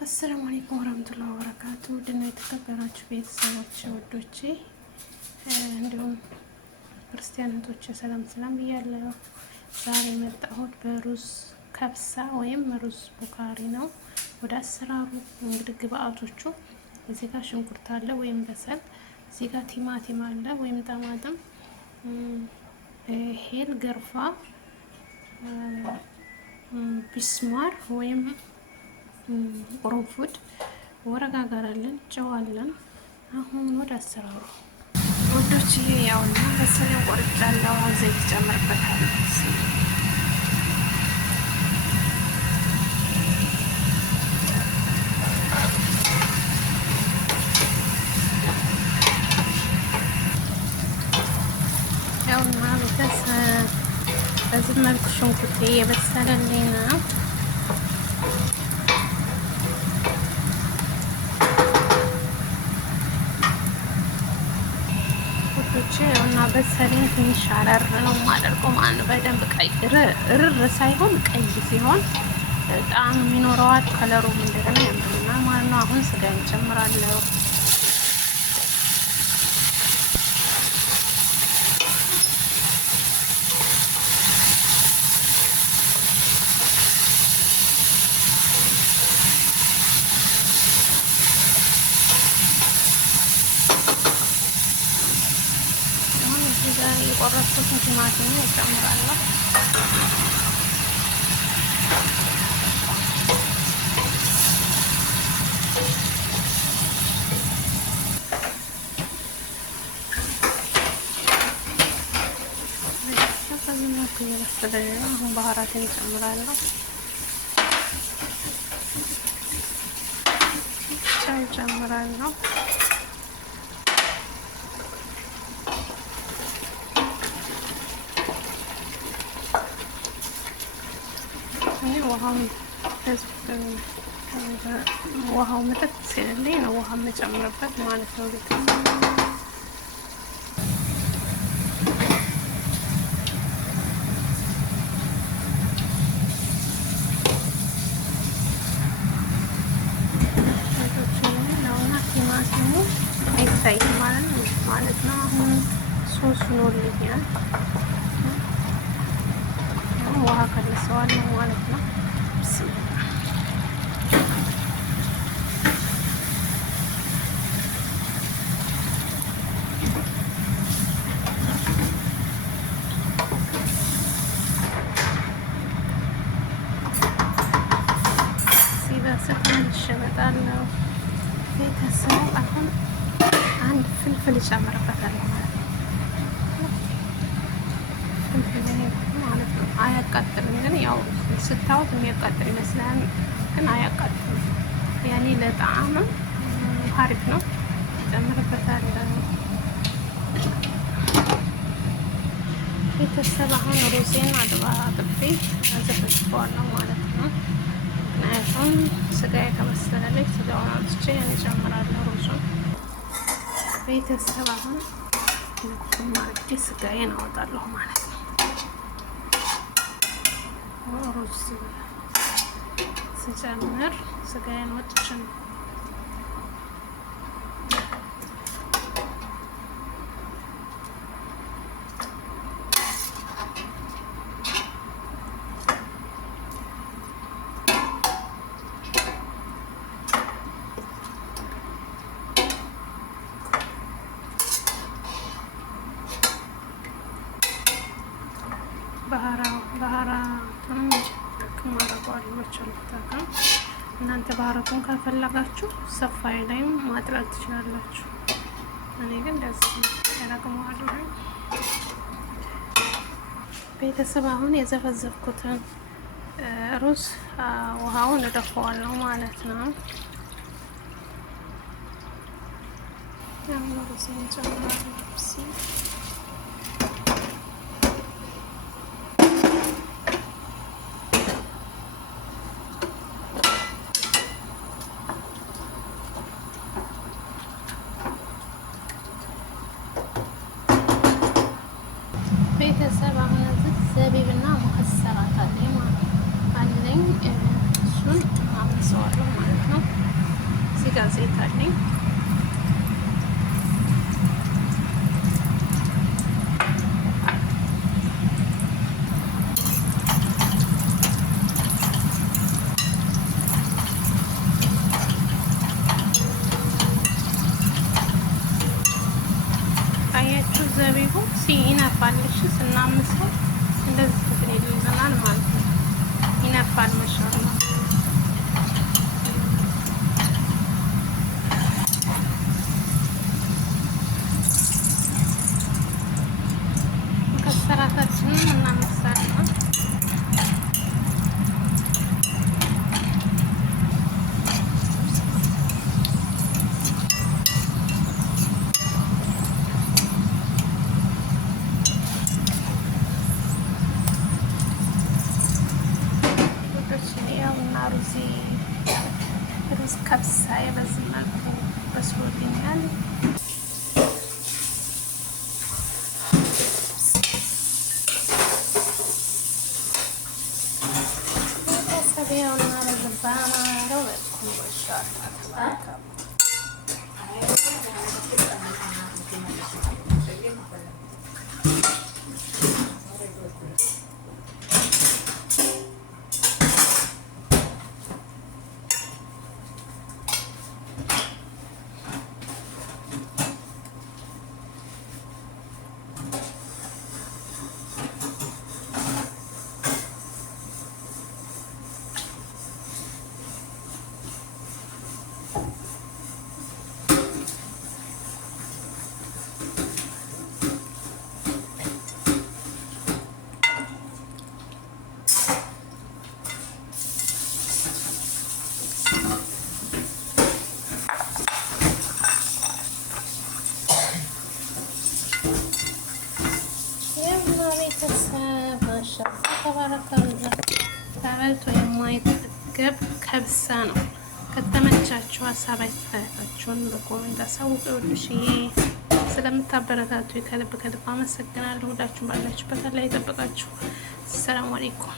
አሰላሙ አለይኩም ወራህመቱላሂ ወበረካቱ። ድና የተከበራችሁ ቤተሰቦች ወዶቼ፣ እንዲሁም ክርስቲያኖች ሰላም ብያለሁ። ዛሬ የመጣሁት በሩዝ ከብሳ ወይም ሩዝ ቡካሪ ነው። ወደ አሰራሩ እንግዲህ ግብአቶቹ እዚህ ጋር ሽንኩርት አለ ወይም በሰል፣ እዚህ ጋር ቲማቲም አለ ወይም ጠማጥም፣ ሄል ገርፋ፣ ቢስማር ወይም ቁርንፉድ፣ ወረጋጋራለን፣ ጨው አለን። አሁን ወደ አሰራሩ ወዶች፣ ይሄ ያውና በሰለው ቆርጫለሁ። ዘይት ጨምርበታለሁ። ያውና በዚህ መልኩ ሽንኩርቴ የበሰለልኝ ነው። እና በሰሌን ትንሽ አረር ነው የማደርገው ማለት ነው። በደንብ ቀይ እርር ሳይሆን ቀይ ሲሆን ጣዕም የሚኖረዋል። ከለሩም እንደገና ያምርና ማለት ነው። አሁን ስጋ እንጨምራለሁ። የቆረጥኩትን ቲማቲም እጨምራለሁ። ከዚህ መልኩ እየበሰለ ነው። አሁን ባህራትን እጨምራለሁ። ጨው እጨምራለሁ። ውሃው መጠጥ ሲልልኝ ነው ውሃ የምጨምርበት ማለት ነው። ቲማቲሙ አይታይም ማለት ነው። አሁን ሶስ ኖልኛል። ውሃ ከልሰዋለሁ ማለት ነው። ሲበስል ትንሽ እመጣለሁ። ቤተሰብ አሁን አንድ ፍልፍል እጨምርበታለሁ ማለት ነው። ፍልፍል ማለት ነው። አያቃጥልም፣ ግን ያው ስታዩት የሚያቃጥል ይመስላል፣ ግን አያቃጥልም። ያኔ ለጣዕምም አሪፍ ነው። እጨምርበታለሁ። ቤተሰብ አሁን ሩዜን አጥቤ አዘፈዝፈዋለሁ ማለት ነው። ምክንያቱም ስጋዬ ከበሰለልኝ ስጋውን አውጥቼ እጨምራለሁ ሩዙን። ቤተሰብ አሁን ልኩም አድርጌ ስጋዬን አወጣለሁ ማለት ነው። ሩዝ ስጨምር ስጋዬን ወጥቼ ነው። ባህራቱን ማረቋል በቻልኩት። እናንተ ባህራቱን ከፈለጋችሁ ሰፋይ ላይም ማጥራት ትችላላችሁ። እኔ ግን እንደዚህ ያረግመዋለሁ። ቤተሰብ አሁን የዘፈዘፍኩትን ሩዝ ውሃውን እደፋዋለሁ ማለት ነው። ያው ሩዝ እንጨምራለን። ቤተሰብ አሁን እዚህ ዘቢብና ሙከሰራት አለኝ። እሱን አምሰዋለሁ ማለት ነው። ጋር ዘይት አለኝ። አያችሁ ዘቢቡ ሲይነፋልሽ ስናምሰው እንደዚህ እንትን ይልናል ማለት ነው። ይነፋል ማሻአላ። ከሰራታችንን እናመሳለን። ሩዝ ከብሳ በዚህ መልኩ በስሎልኛል። ሰቢያውና ረዝባናረው ተባረከላ። ተበልቶ የማይጠገብ ከብሳ ነው። ከተመቻችሁ ሀሳብ አስተያየታችሁን በኮሜንት አሳውቁ። ወድሽዬ ስለምታበረታቱ ከልብ ከልብ አመሰግናለሁ። ሁላችሁም ባላችሁበት አላህ ይጠብቃችሁ። ሰላም አለይኩም።